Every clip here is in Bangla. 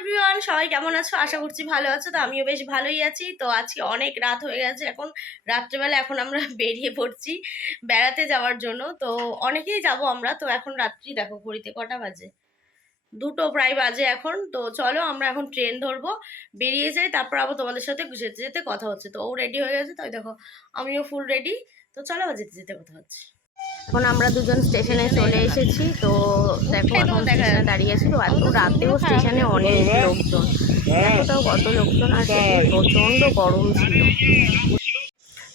এভরিওয়ান, সবাই কেমন আছো? আশা করছি ভালো আছো। তো আমিও বেশ ভালোই আছি। তো আজকে অনেক রাত হয়ে গেছে, এখন রাত্রেবেলা এখন আমরা বেরিয়ে পড়ছি বেড়াতে যাওয়ার জন্য। তো অনেকেই যাব আমরা। তো এখন রাত্রি দেখো ঘড়িতে কটা বাজে, 2টো প্রায় বাজে এখন। তো চলো আমরা এখন ট্রেন ধরবো, বেরিয়ে যাই, তারপর আবার তোমাদের সাথে যেতে যেতে কথা হচ্ছে। তো ও রেডি হয়ে গেছে, তাই দেখো আমিও ফুল রেডি। তো চলো আবার যেতে যেতে কথা হচ্ছে। এখন আমরা দুজন স্টেশনে চলে এসেছি। তো দেখো এখন স্টেশনে দাঁড়িয়ে আছি। তো এত রাতেও স্টেশনে অনেক লোকজন, দেখো তাও কত লোকজন। আর সেদিন প্রচণ্ড গরম ছিল।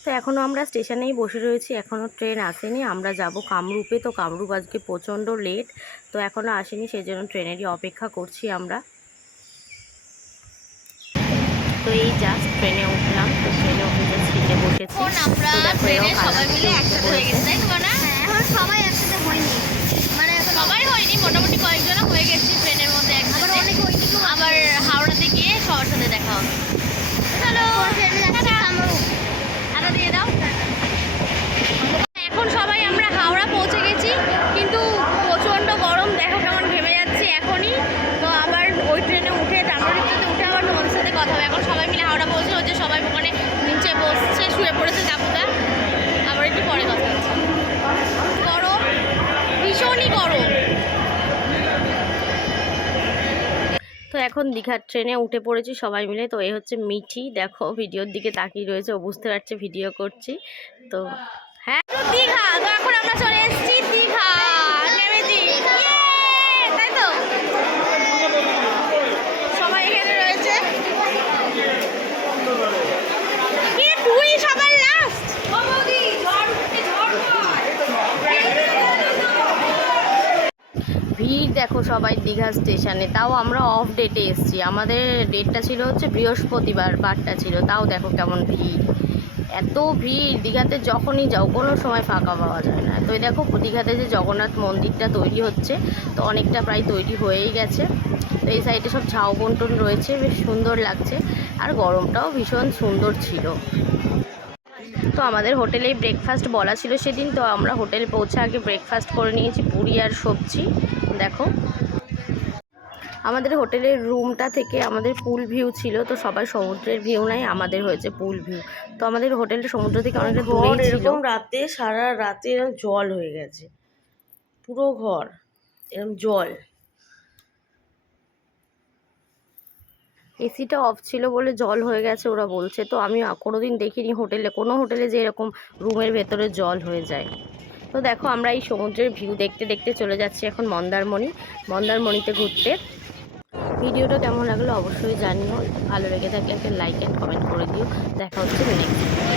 তো এখনও আমরা স্টেশনেই বসে রয়েছি, এখনও ট্রেন আসেনি। আমরা যাব কামরূপে। তো কামরূপ আজকে প্রচণ্ড লেট, তো এখনও আসেনি, সেই জন্য ট্রেনেরই অপেক্ষা করছি আমরা। তো এই জাস্ট ট্রেনে উঠলাম। তো ট্রেনে উঠে জাস্ট সিটে বসেছি। আমরা ট্রেনে সবাই মিলে একসাথে হয়ে গেছে, তাই তো না? এখন সবাই একসাথে হয়নি, মানে সবাই হয়নি, মোটামুটি কয়েকজন হয়ে গেছি ট্রেনের মধ্যে একসাথে। অনেক হয়নি। আবার হাওড়াতে গিয়ে সবার সাথে দেখা হবে। চলো টাটা দিয়ে দাও। এখন সবাই আমরা হাওড়া পৌঁছে গেছি, কিন্তু প্রচণ্ড গরম, দেখো কেমন ঘেমে যাচ্ছি এখনই। তো আবার ওই ট্রেনে উঠে তামিলনাড়ুতে উঠে আবার তোমাদের সাথে কথা হবে। এখন সবাই মিলে হাওড়া পৌঁছে হচ্ছে, সবাই ওখানে নিচে বসছে, শুয়ে পড়েছে জাপুদা। আবার একটু পরে কথা হচ্ছে। গরম, ভীষণই গরম। তো এখন দীঘার ট্রেনে উঠে পড়েছি সবাই মিলে। তো এই হচ্ছে মিঠি, দেখো ভিডিওর দিকে তাকিয়ে রয়েছে, ও বুঝতে পারছে ভিডিও করছি। তো হ্যাঁ, দীঘা। তো এখন আমরা চলে এসেছি দীঘা, নেমেছি, তাই তো সবাই এখানে রয়েছে। তুই সবার লাস্ট। ভিড় দেখো সবাই দীঘা স্টেশনে, তাও আমরা অফ ডেটে এসেছি। আমাদের ডেটটা ছিল হচ্ছে বৃহস্পতিবার, বারটা ছিল, তাও দেখো কেমন ভিড়। এত ভিড় দীঘাতে, যখনই যাও কোনো সময় ফাঁকা পাওয়া যায় না। তো এই দেখো দীঘাতে যে জগন্নাথ মন্দিরটা তৈরি হচ্ছে, তো অনেকটা প্রায় তৈরি হয়েই গেছে। তো এই সাইডে সব ঝাউ বন্টন রয়েছে, বেশ সুন্দর লাগছে। আর গরমটাও ভীষণ সুন্দর ছিল। তো আমাদের হোটেলেই ব্রেকফাস্ট বলা ছিল সেদিন। তো আমরা হোটেলে পৌঁছে আগে ব্রেকফাস্ট করে নিয়েছি, পুরি আর সবজি। দেখো আমাদের হোটেলের রুমটা থেকে আমাদের পুল ভিউ ছিল। তো সবাই সমুদ্রের ভিউ নাই, আমাদের হয়েছে পুল ভিউ। তো আমাদের হোটেলটা সমুদ্র থেকে অনেকটা দূরেই ছিল। এরকম রাতে, সারা রাতে এরকম জল হয়ে গেছে, পুরো ঘর এরকম জল। এসিটা অফ ছিল বলে জল হয়ে গেছে ওরা বলছে। তো আমি কোনোদিন দেখিনি হোটেলে, কোনো হোটেলে যে এরকম রুমের ভেতরে জল হয়ে যায়। তো দেখো আমরা এই সমুদ্রের ভিউ দেখতে দেখতে চলে যাচ্ছি এখন মন্দারমণিতে ঘুরতে। ভিডিওটা কেমন লাগলো অবশ্যই জানিও, ভালো লেগে থাকলে একটা লাইক অ্যান্ড কমেন্ট করে দিও। দেখা হচ্ছে নেক্সট।